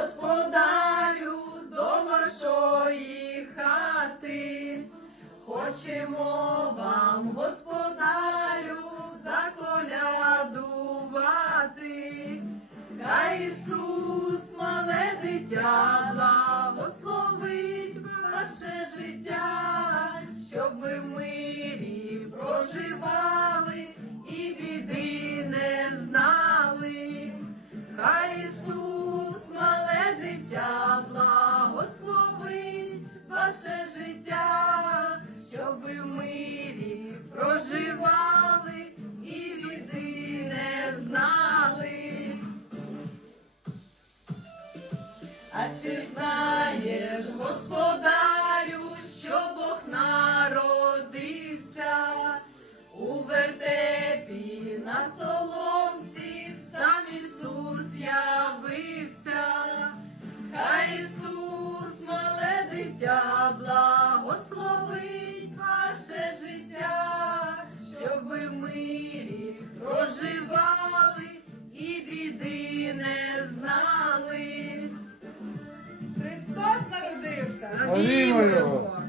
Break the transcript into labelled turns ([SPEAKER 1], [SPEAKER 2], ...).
[SPEAKER 1] господарю до вашої хати. Хочемо вам, господарю, заколядувати. Хай Ісус, мале дитя, благословить ваше життя, щоб ви в мирі проживали і біди не знали. Хай Ісус, життя, щоб ви в мирі проживали і біди не знали. А чи знаєш, господарю, що Бог народився у вертепі на соломці, дитя, благословить ваше життя, щоб ви в мирі проживали і біди не знали.
[SPEAKER 2] Христос народився.
[SPEAKER 3] Амінь. його!